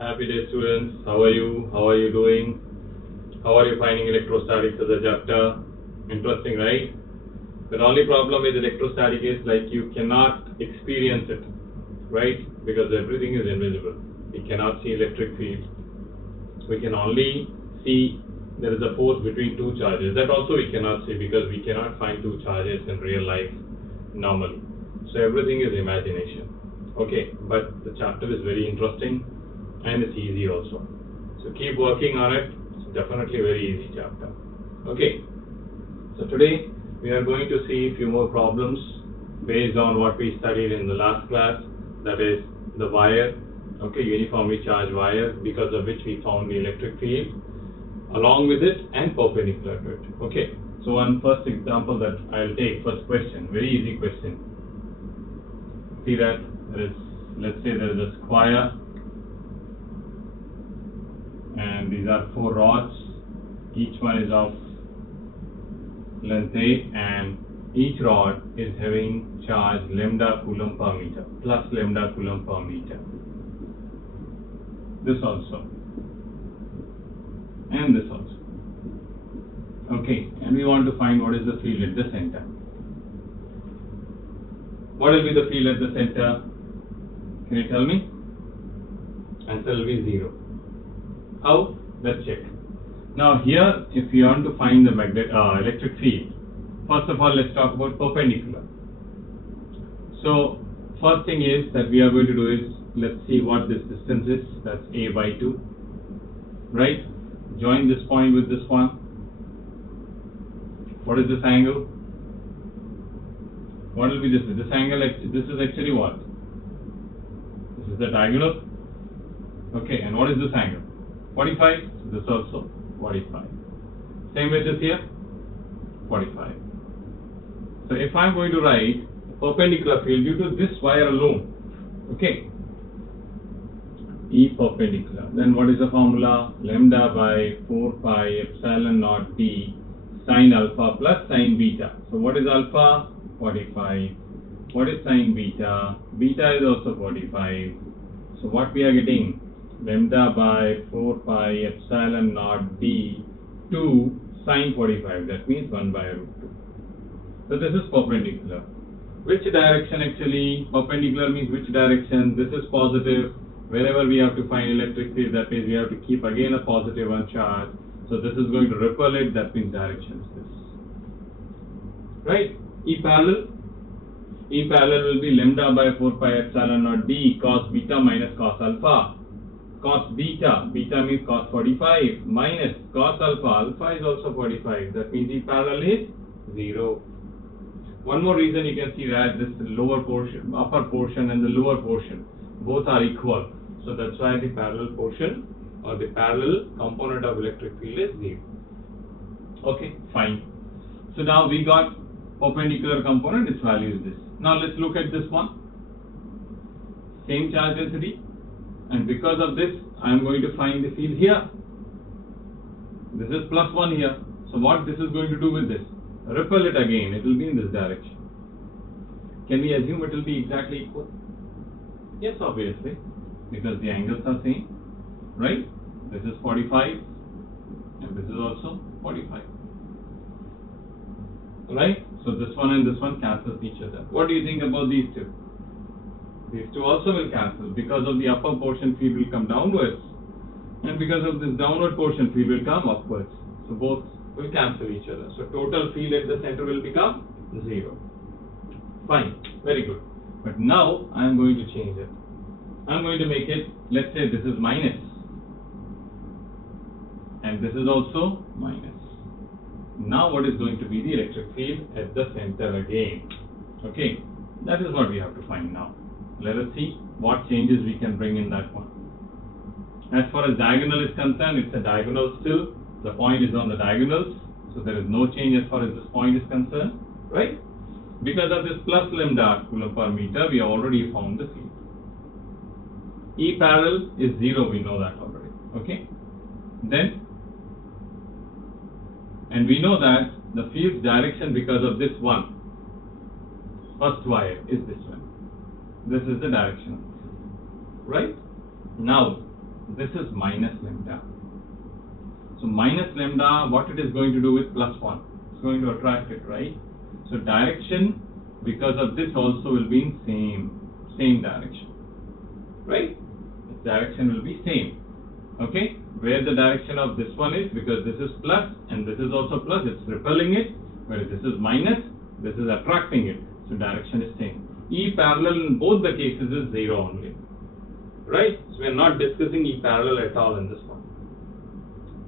Happy day, students. How are you? How are you doing? How are you finding electrostatics as a chapter? Interesting, right? The only problem with electrostatic is like you cannot experience it, right? Because everything is invisible. We cannot see electric field. We can only see there is a force between two charges. That also we cannot see because we cannot find two charges in real life normally. So everything is imagination. Okay, but the chapter is very interesting and it's easy also. So keep working on it. It's definitely a very easy chapter. Okay, so today we are going to see a few more problems based on what we studied in the last class, that is the wire, okay, uniformly charged wire, because of which we found the electric field along with it and perpendicular to it. Okay, so one first example that I'll take, first question, very easy question. See that there is, let's say there is a square and these are 4 rods, each one is of length 8 and each rod is having charge lambda coulomb per meter, plus lambda coulomb per meter. This also and this also. Okay, and we want to find what is the field at the center. What will be the field at the center? Can you tell me? Answer will be 0. How? Let's check. Now here, if you want to find the electric field, first of all let's talk about perpendicular. So first thing is that we are going to do is, let's see what this distance is. That's a by 2, right? Join this point with this one. What is this angle? What will be this? This angle, this is actually what? This is the diagonal. Okay, and what is this angle? 45. So this also 45. Same with this here, 45. So if I'm going to write perpendicular field due to this wire alone, okay, E perpendicular, then what is the formula? Lambda by 4 pi epsilon naught d sine alpha plus sine beta. So what is alpha? 45. What is sine beta? Beta is also 45. So what we are getting? Lambda by 4 pi epsilon naught d 2 sine 45. That means 1 by root 2. So this is perpendicular. Which direction actually? Perpendicular means which direction? This is positive. Wherever we have to find electric field, that means we have to keep again a positive one charge. So this is going to repel it, that means direction is this. Right? E parallel? E parallel will be lambda by 4 pi epsilon naught d cos beta minus cos alpha. Cos beta, beta means cos 45, minus cos alpha, alpha is also 45. That means E parallel is 0. One more reason you can see that this lower portion, upper portion and the lower portion, both are equal. So that's why the parallel portion or the parallel component of electric field is 0. Okay, fine. So now we got perpendicular component, its value is this. Now let's look at this one. Same charge density, and because of this I am going to find the field here. This is plus 1 here. So what this is going to do with this? Repel it again, it will be in this direction. Can we assume it will be exactly equal? Yes, obviously, because the angles are same, right? This is 45 and this is also 45, right? So this one and this one cancel each other. What do you think about these two? These two also will cancel because of the upper portion field will come downwards, and because of this downward portion field will come upwards. So both will cancel each other. So total field at the center will become 0. Fine, very good. But now I am going to change it. I am going to make it, let's say this is minus and this is also minus. Now what is going to be the electric field at the center again? Okay, that is what we have to find now. Let us see what changes we can bring in that one. As far as diagonal is concerned, it's a diagonal still. The point is on the diagonals, so there is no change as far as this point is concerned, right? Because of this plus lambda coulomb per meter, we have already found the field. E parallel is 0, we know that already, okay? Then, and we know that the field's direction because of this one, first wire is this one. This is the direction, right? Now, this is minus lambda. So minus lambda, what it is going to do with plus 1? It's going to attract it, right? So direction, because of this also will be in same direction, right? Its direction will be same. Okay, where the direction of this one is, because this is plus and this is also plus, it's repelling it, whereas this is minus, this is attracting it. So direction is same. E parallel in both the cases is 0 only, right? So we are not discussing E parallel at all in this one.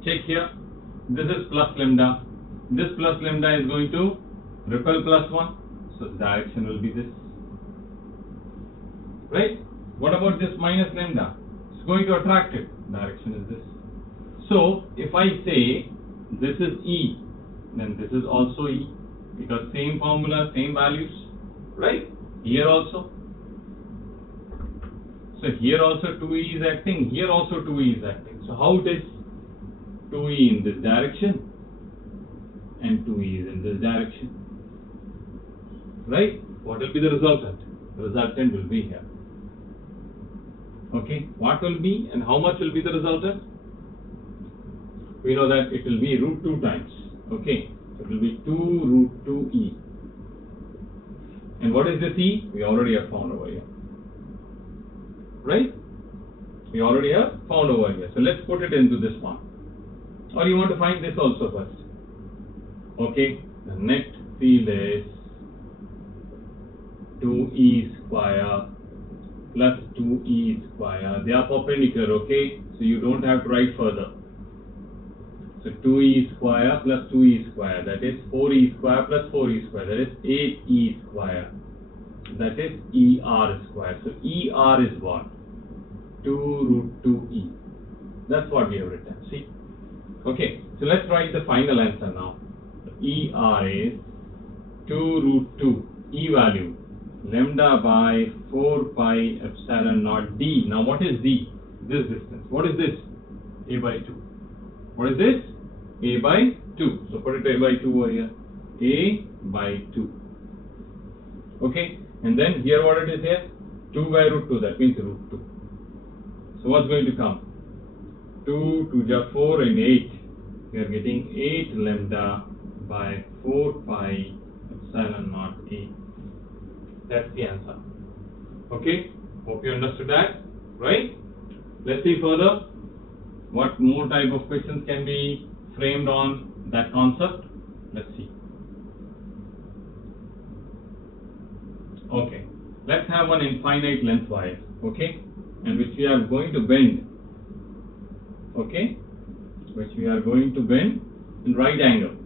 Check here, this is plus lambda, this plus lambda is going to repel plus 1, so the direction will be this, right? What about this minus lambda? It's going to attract it, direction is this. So if I say this is E, then this is also E, because same formula, same values, right? Here also. So here also 2E is acting, here also 2E is acting. So how it is? 2E in this direction and 2E is in this direction, right? What will be the resultant? The resultant will be here. Okay, what will be and how much will be the resultant? We know that it will be root 2 times. Okay, so it will be 2 root 2E. And what is this E? We already have found over here, right? We already have found over here. So let's put it into this one. Or you want to find this also first. Okay, the net field is 2E square plus 2E square. They are perpendicular, okay? So you don't have to write further. So 2E square plus 2E square, that is 4E square plus 4E square, that is 8E square, that is ER square. So ER is what? 2 root 2E. That's what we have written, see? Okay, so let's write the final answer now. ER is 2 root 2, E value, lambda by 4 pi epsilon naught D. Now what is D? This distance. What is this? A by 2. What is this? A by 2. So put it A by 2 over here. A by 2. Okay, and then here what it is here? 2 by root 2, that means root 2. So what's going to come? 2 to the 4 and 8. We are getting 8 lambda by 4 pi epsilon naught A. That's the answer. Okay, hope you understood that, right? Let's see further what more type of questions can be framed on that concept. Let's see. Okay, let's have one infinite length wire, okay, and which we are going to bend, okay, which we are going to bend in right angle.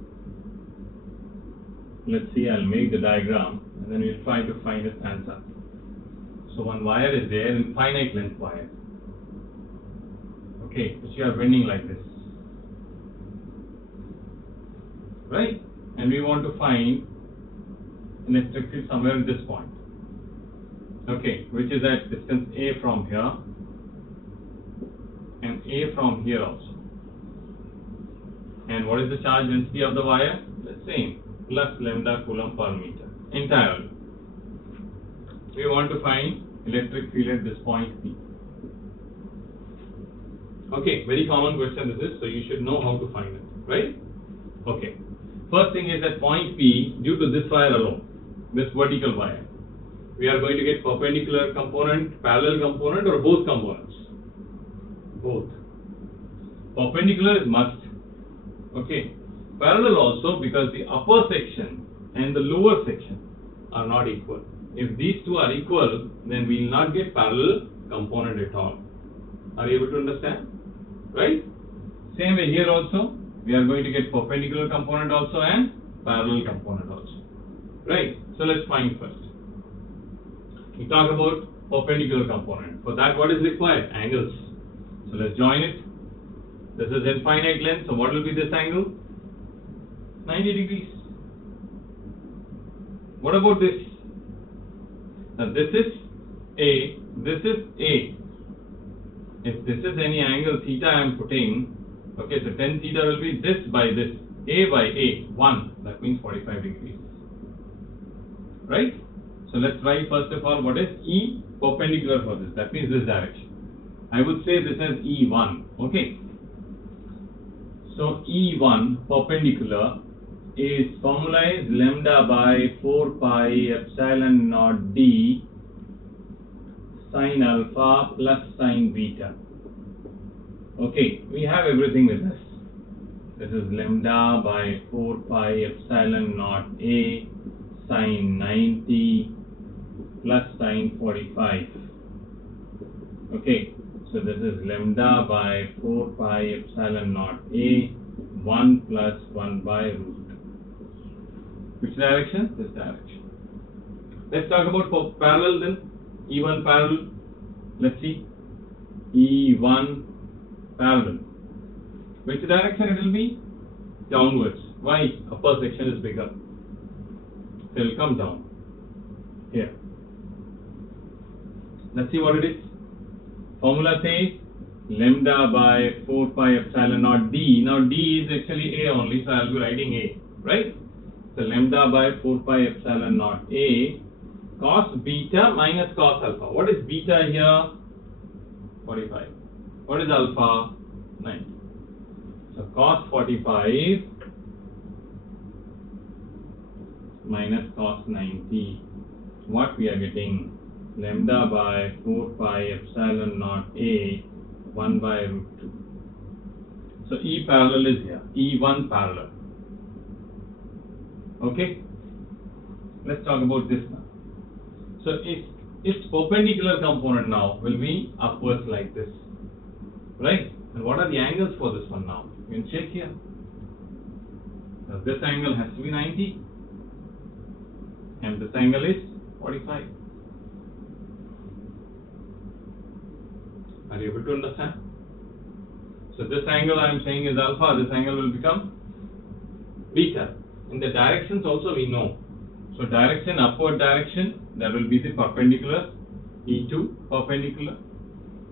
Let's see, I'll make the diagram and then we'll try to find its answer. So one wire is there, infinite length wire, okay, which you are bending like this, right? And we want to find electric field somewhere at this point, okay, which is at distance A from here and A from here also. And what is the charge density of the wire? The same, plus lambda coulomb per meter entirely. We want to find electric field at this point P. Okay, very common question this is, so you should know how to find it, right? Okay, first thing is at point P, due to this wire alone, this vertical wire, we are going to get perpendicular component, parallel component, or both components? Both. Perpendicular is must, okay. Parallel also, because the upper section and the lower section are not equal. If these two are equal, then we will not get parallel component at all. Are you able to understand? Right? Same way here also, we are going to get perpendicular component also and parallel component also. Right? So let's find first. We talk about perpendicular component. For that, what is required? Angles. So let's join it. This is infinite length, so what will be this angle? 90 degrees. What about this? Now this is A, this is A. If this is any angle theta I am putting, okay, so tan theta will be this by this, A by A, 1, that means 45 degrees. Right? So let's write first of all what is E perpendicular for this, that means this direction. I would say this as E1. Okay. So E1 perpendicular is formula is lambda by 4 pi epsilon naught d sine alpha plus sine beta. Okay, we have everything with us. This is lambda by 4 pi epsilon naught a sine 90 plus sine 45. Okay, so this is lambda by 4 pi epsilon naught a 1 plus 1 by root. Which direction? This direction. Let's talk about parallel then. E1 parallel. Let's see. E1 parallel. Which direction it will be? Downwards. Why? Upper section is bigger. So it will come down. Here. Let's see what it is. Formula says lambda by 4 pi epsilon naught d. Now d is actually a only, so I will be writing a. Right? So lambda by 4 pi epsilon naught a cos beta minus cos alpha. What is beta here? 45. What is alpha? 90. So cos 45 minus cos 90. What we are getting? Lambda by 4 pi epsilon naught a 1 by root 2. So E parallel is here. E1 parallel. Okay. Let's talk about this now. So its perpendicular component now will be upwards like this. Right? And what are the angles for this one now? You can check here. Now this angle has to be 90 and this angle is 45. Are you able to understand? So this angle I am saying is alpha, this angle will become beta. In the directions also we know. So direction, upward direction, that will be the perpendicular, E2 perpendicular.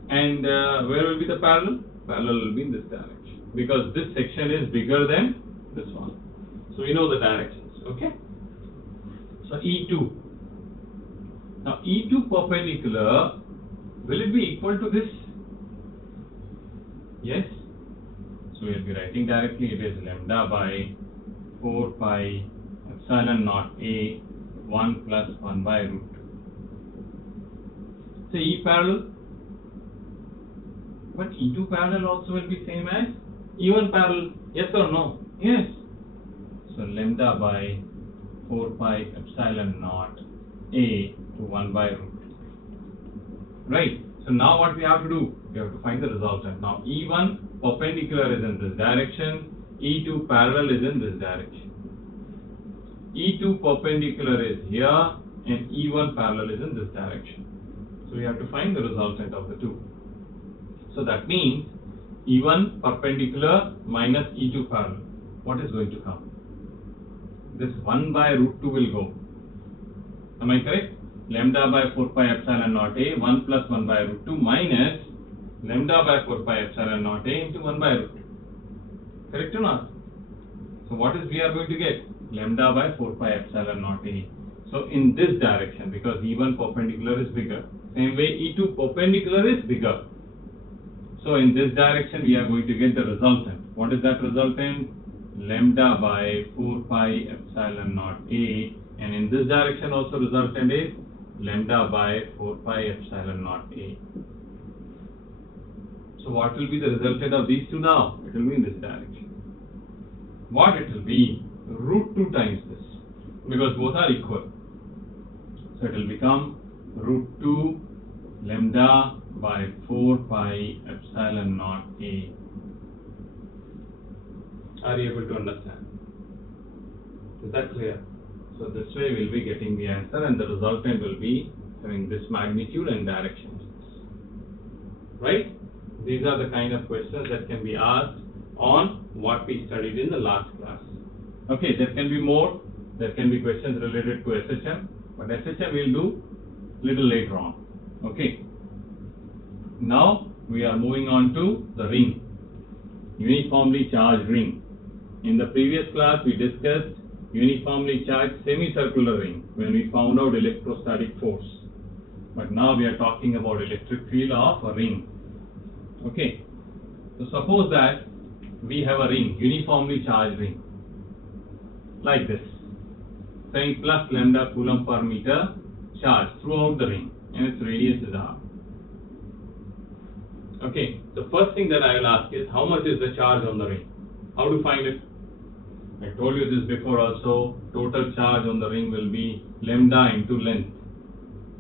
And where will be the parallel? Parallel will be in this direction. Because this section is bigger than this one. So we know the directions, okay? So E2. Now E2 perpendicular, will it be equal to this? Yes. So we will be writing directly it is lambda by 4 pi epsilon naught a 1 plus 1 by root 2. So E parallel. But E2 parallel also will be same as E1 parallel. Yes or no? Yes. So lambda by 4 pi epsilon naught a to 1 by root 2. Right. So now what we have to do? We have to find the resultant. Now E1 perpendicular is in this direction. E2 parallel is in this direction. E2 perpendicular is here and E1 parallel is in this direction. So we have to find the resultant of the two. So that means E1 perpendicular minus E2 parallel. What is going to come? This 1 by root 2 will go. Am I correct? Lambda by 4 pi epsilon naught a 1 plus 1 by root 2 minus lambda by 4 pi epsilon naught a into 1 by root 2. Correct or not? So what is we are going to get? Lambda by 4 pi epsilon naught a. So in this direction, because E1 perpendicular is bigger, same way E2 perpendicular is bigger. So in this direction we are going to get the resultant. What is that resultant? Lambda by 4 pi epsilon naught a, and in this direction also resultant is lambda by 4 pi epsilon naught a. So what will be the resultant of these two now? It will be in this direction. What it will be? Root 2 times this, because both are equal. So it will become root 2 lambda by 4 pi epsilon naught a. Are you able to understand? Is that clear? So this way we will be getting the answer, and the resultant will be having this magnitude and direction. Right? These are the kind of questions that can be asked on what we studied in the last class. Okay, there can be more. There can be questions related to SHM, but SHM we'll do little later on. Okay. Now we are moving on to the ring, uniformly charged ring. In the previous class we discussed uniformly charged semicircular ring when we found out electrostatic force. But now we are talking about electric field of a ring. Okay. So suppose that we have a ring, uniformly charged ring, like this, saying plus lambda coulomb per meter charge throughout the ring, and its radius is r. Okay, the first thing that I will ask is how much is the charge on the ring? How to find it? I told you this before also. Total charge on the ring will be lambda into length.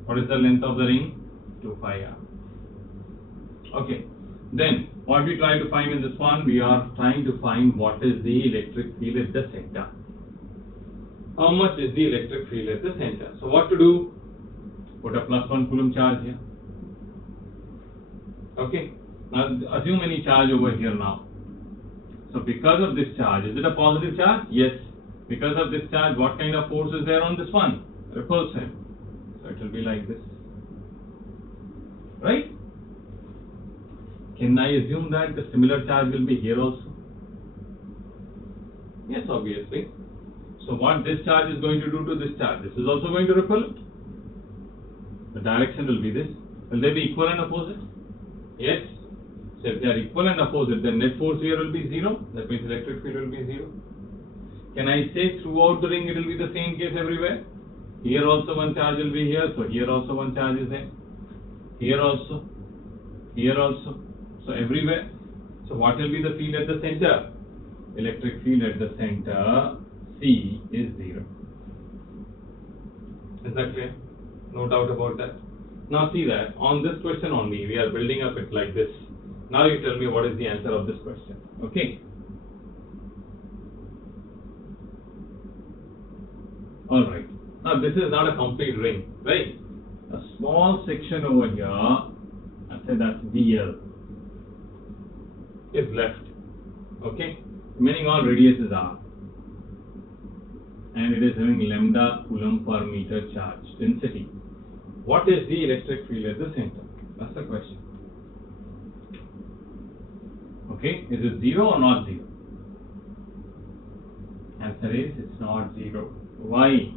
What is the length of the ring? 2 pi r. Okay, then what we try to find in this one, we are trying to find what is the electric field at the center. How much is the electric field at the center? So what to do? Put a plus 1 coulomb charge here. Okay, now assume any charge over here now. So because of this charge, is it a positive charge? Yes. Because of this charge, what kind of force is there on this one? Repulsive. So it will be like this. Right? Can I assume that the similar charge will be here also? Yes, obviously. So what this charge is going to do to this charge? This is also going to repel it. The direction will be this. Will they be equal and opposite? Yes. So if they are equal and opposite, then net force here will be 0. That means electric field will be 0. Can I say throughout the ring it will be the same case everywhere? Here also one charge will be here, so here also one charge is there. Here also. Here also. So everywhere. So what will be the field at the center? Electric field at the center, C, is 0. Is that clear? No doubt about that. Now see that on this question only, we are building up it like this. Now you tell me what is the answer of this question. Okay. Alright. Now this is not a complete ring, right? A small section over here, I said that's DL, is left. Okay. Meaning all radius is R. And it is having lambda coulomb per meter charge density. What is the electric field at the center? That's the question. Okay, is it 0 or not 0? Answer is it's not 0. Why?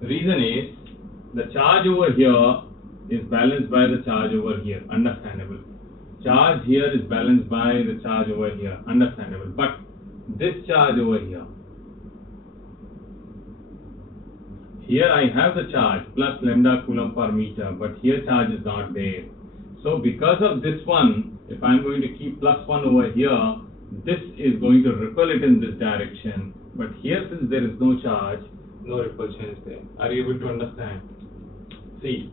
The reason is the charge over here is balanced by the charge over here. Understandable. Charge here is balanced by the charge over here. Understandable. But this charge over here, here I have the charge plus lambda coulomb per meter, but here charge is not there. So because of this one, if I am going to keep plus 1 over here, this is going to repel it in this direction. But here, since there is no charge, no repulsion is there. Are you able to understand? See,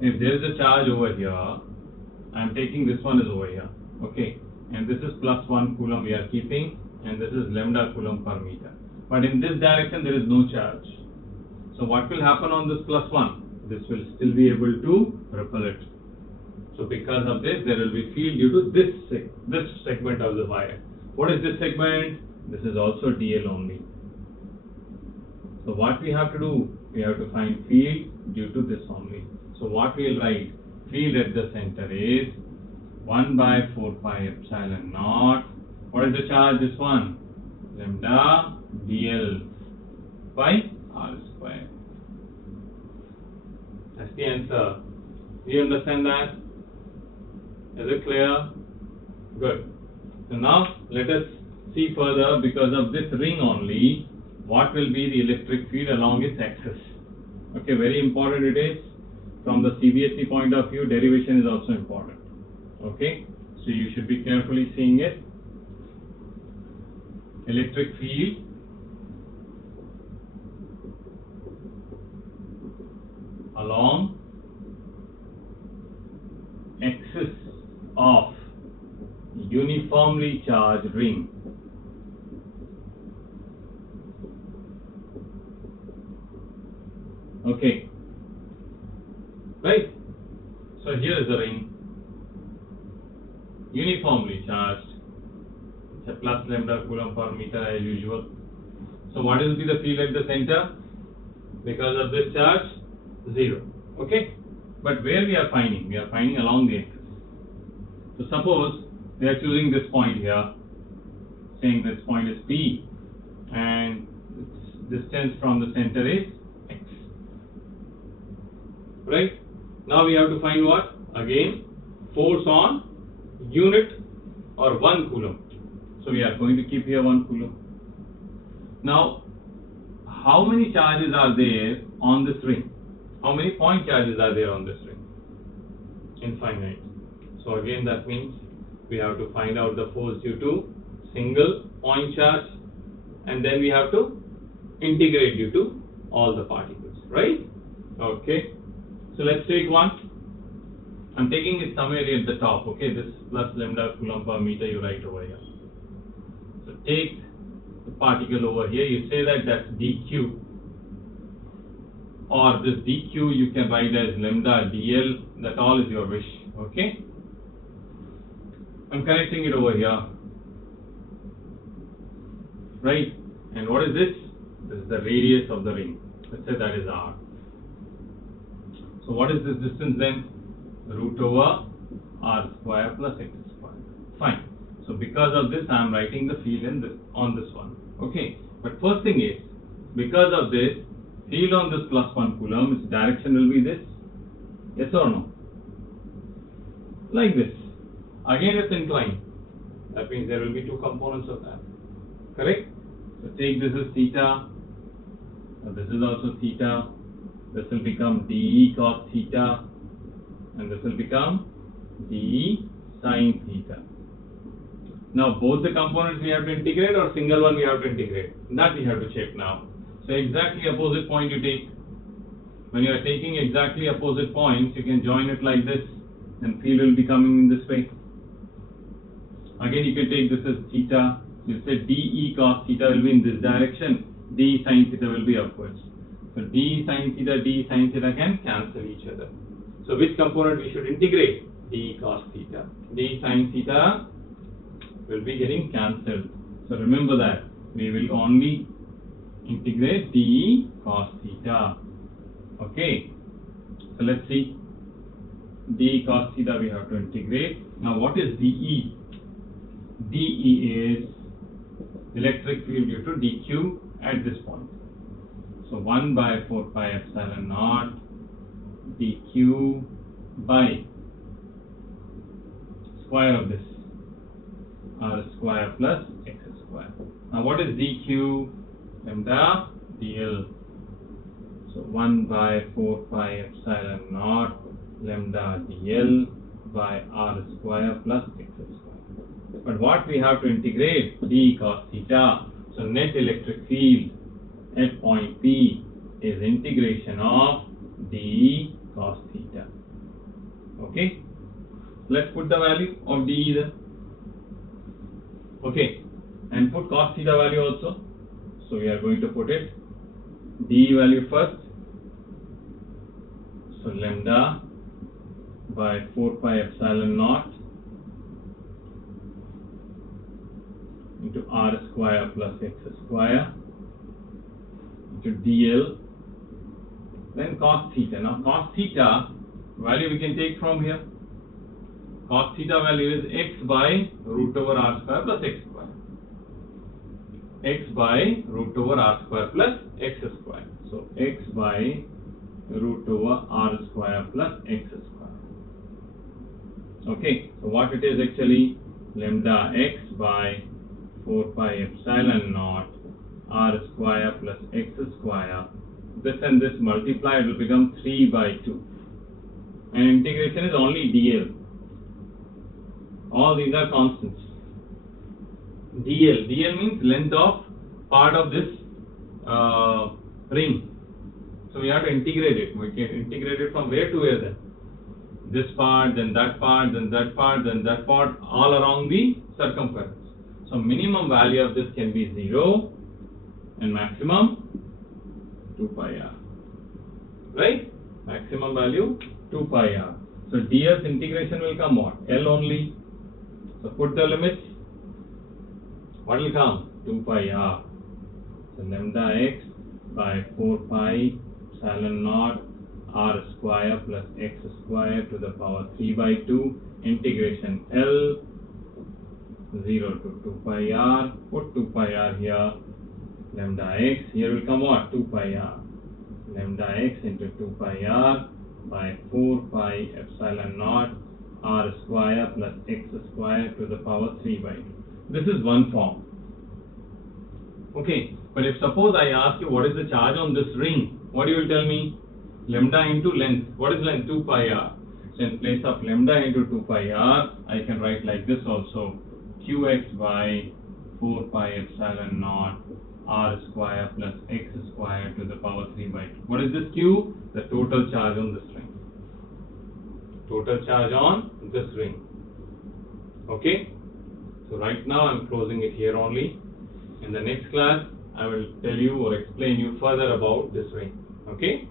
if there is a charge over here, I am taking this one is over here. Okay, and this is plus 1 coulomb we are keeping, and this is lambda coulomb per meter. But in this direction, there is no charge. So what will happen on this plus 1? This will still be able to repel it. So because of this, there will be field due to this segment of the wire. What is this segment? This is also DL only. So what we have to do? We have to find field due to this only. So what we will write? Field at the center is 1 by 4 pi epsilon naught. What is the charge? This one. Lambda DL by R square. That's the answer. Do you understand that? Is it clear? Good. So now let us see further, because of this ring only, what will be the electric field along its axis. Okay, very important it is. From the CBSE point of view, derivation is also important. Okay, so you should be carefully seeing it. Electric field along axis of uniformly charged ring. Okay, right? So here is the ring, uniformly charged. It's a plus lambda coulomb per meter as usual. So what will be the field at the center? Because of this charge, 0. Okay, but where we are finding? We are finding along the axis. So suppose we are choosing this point here, saying this point is P, and its distance from the center is x. Right? Now we have to find what? Again, force on unit or 1 coulomb. So we are going to keep here 1 coulomb. Now, how many charges are there on this ring? How many point charges are there on this ring? Infinite. So again, that means we have to find out the force due to single point charge, and then we have to integrate due to all the particles, right? Okay. So let's take one. I'm taking it somewhere here at the top, okay? This plus lambda coulomb per meter you write over here. So take the particle over here, you say that that's dq, or this dq you can write as lambda dl, that all is your wish, okay? I'm connecting it over here, right? And what is this? This is the radius of the ring. Let's say that is r. So what is this distance then? Root over r square plus x square. Fine. So because of this, I am writing the field on this one. Okay. But first thing is, because of this, field on this plus 1 coulomb, its direction will be this. Yes or no? Like this. Again, it's inclined. That means there will be 2 components of that. Correct? So take this as theta. This is also theta. This will become dE cos theta. And this will become dE sin theta. Now both the components we have to integrate, or single one we have to integrate? That we have to check now. So exactly opposite point you take. When you are taking exactly opposite points, you can join it like this, and field will be coming in this way. Again, you can take this as theta. You say dE cos theta will be in this direction, d sin theta will be upwards. So d sin theta can cancel each other. So which component we should integrate? D cos theta. D sin theta will be getting cancelled. So remember that we will only integrate d cos theta. Okay. So let's see. D cos theta we have to integrate. Now what is dE? dE is electric field due to dq at this point. So 1 by 4 pi epsilon naught dq by square of this r square plus x square. Now what is dq? Lambda dl. So 1 by 4 pi epsilon naught lambda dl by r square plus x square. But what we have to integrate? D cos theta. So net electric field at point P is integration of d cos theta. Okay. Let's put the value of d there. Okay. And put cos theta value also. So we are going to put it d value first. So lambda by 4 pi epsilon naught into r square plus x square into dl, then cos theta. Now cos theta value we can take from here. Cos theta value is x by root over r square plus x square. X by root over r square plus x square. So x by root over r square plus x square. Okay, so what it is actually? Lambda x by 4 pi epsilon naught r square plus x square. This and this multiplied will become 3 by 2. And integration is only dl. All these are constants. dl means length of part of this ring. So we have to integrate it. We can integrate it from where to where then? This part, then that part, then that part, then that part, all along the circumference. So minimum value of this can be 0 and maximum 2 pi r. Right? Maximum value 2 pi r. So dl's integration will come what? L only. So put the limits. What will come? 2 pi r. So lambda x by 4 pi epsilon naught r square plus x square to the power 3 by 2 integration L 0 to 2 pi r. Put 2 pi r here. Lambda x, here will come what? 2 pi r. Lambda x into 2 pi r by 4 pi epsilon naught r square plus x square to the power 3 by 2. This is one form. Okay, but if suppose I ask you what is the charge on this ring, what you will tell me? Lambda into length. What is length? 2 pi r. So in place of lambda into 2 pi r, I can write like this also. Qx by 4 pi epsilon naught r square plus x square to the power 3 by 2. What is this Q? The total charge on this ring. Total charge on this ring. Okay? So right now I am closing it here only. In the next class, I will tell you or explain you further about this ring. Okay?